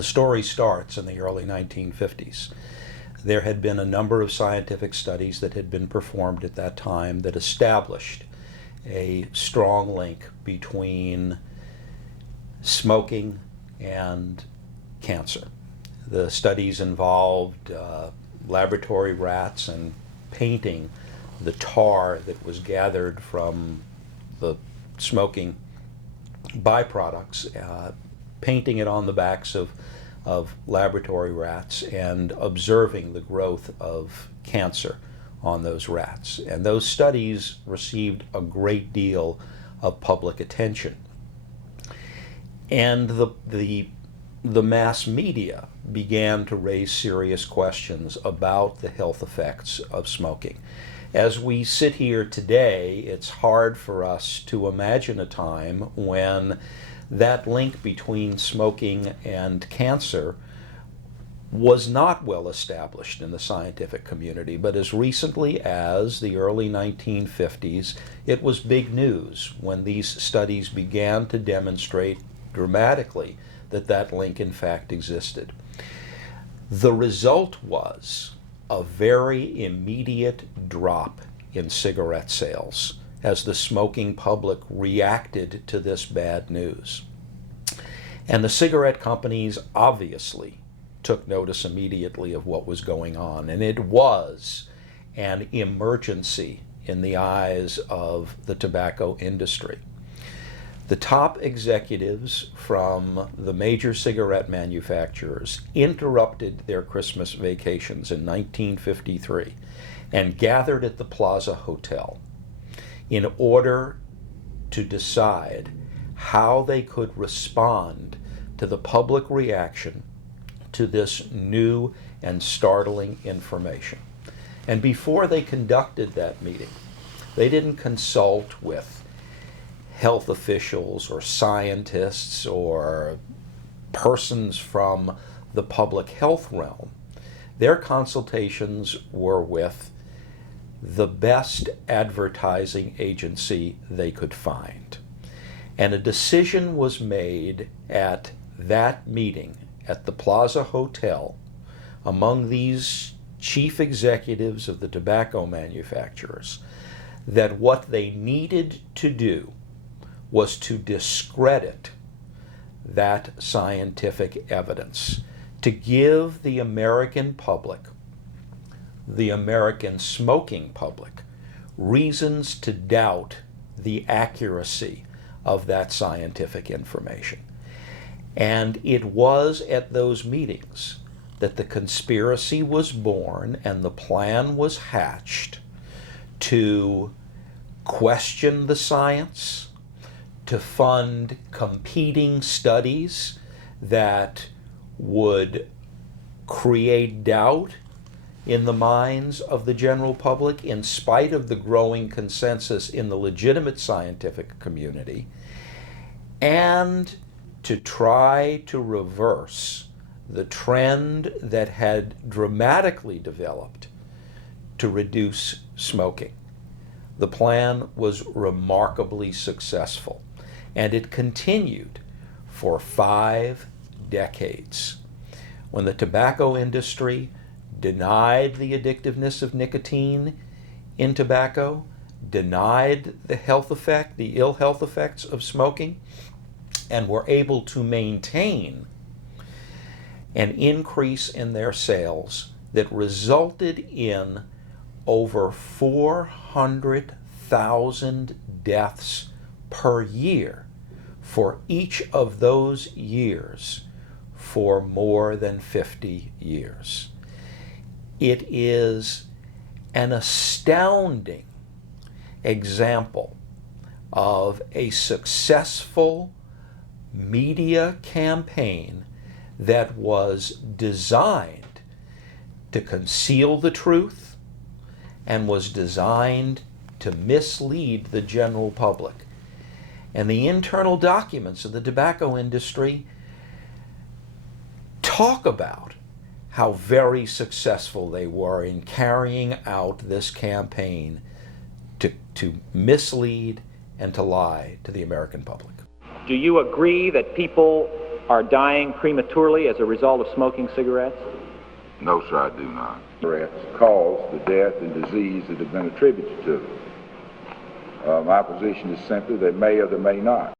The story starts in the early 1950s. There had been a number of scientific studies that had been performed at that time that established a strong link between smoking and cancer. The studies involved laboratory rats and painting the tar that was gathered from the smoking byproducts, painting it on the backs of laboratory rats and observing the growth of cancer on those rats. And those studies received a great deal of public attention. And the mass media began to raise serious questions about the health effects of smoking. As we sit here today, it's hard for us to imagine a time when that link between smoking and cancer was not well established in the scientific community. But as recently as the early 1950s, it was big news when these studies began to demonstrate dramatically that that link in fact existed. The result was a very immediate drop in cigarette sales as the smoking public reacted to this bad news. And the cigarette companies obviously took notice immediately of what was going on, and it was an emergency in the eyes of the tobacco industry. The top executives from the major cigarette manufacturers interrupted their Christmas vacations in 1953 and gathered at the Plaza Hotel in order to decide how they could respond to the public reaction to this new and startling information. And before they conducted that meeting, they didn't consult with health officials or scientists or persons from the public health realm. Their consultations were with the best advertising agency they could find. And a decision was made at that meeting at the Plaza Hotel among these chief executives of the tobacco manufacturers that what they needed to do was to discredit that scientific evidence, to give the American public, the American smoking public, reasons to doubt the accuracy of that scientific information. And it was at those meetings that the conspiracy was born and the plan was hatched to question the science, to fund competing studies that would create doubt in the minds of the general public in spite of the growing consensus in the legitimate scientific community, and to try to reverse the trend that had dramatically developed to reduce smoking. The plan was remarkably successful, and it continued for 5 decades. When the tobacco industry denied the addictiveness of nicotine in tobacco, denied the ill health effects of smoking, and were able to maintain an increase in their sales that resulted in over 400,000 deaths per year for each of those years for more than 50 years. It is an astounding example of a successful media campaign that was designed to conceal the truth and was designed to mislead the general public. And the internal documents of the tobacco industry talk about how very successful they were in carrying out this campaign to mislead and to lie to the American public. Do you agree that people are dying prematurely as a result of smoking cigarettes? No, sir, I do not. Cigarettes cause the death and disease that have been attributed to them. My position is simply they may or they may not.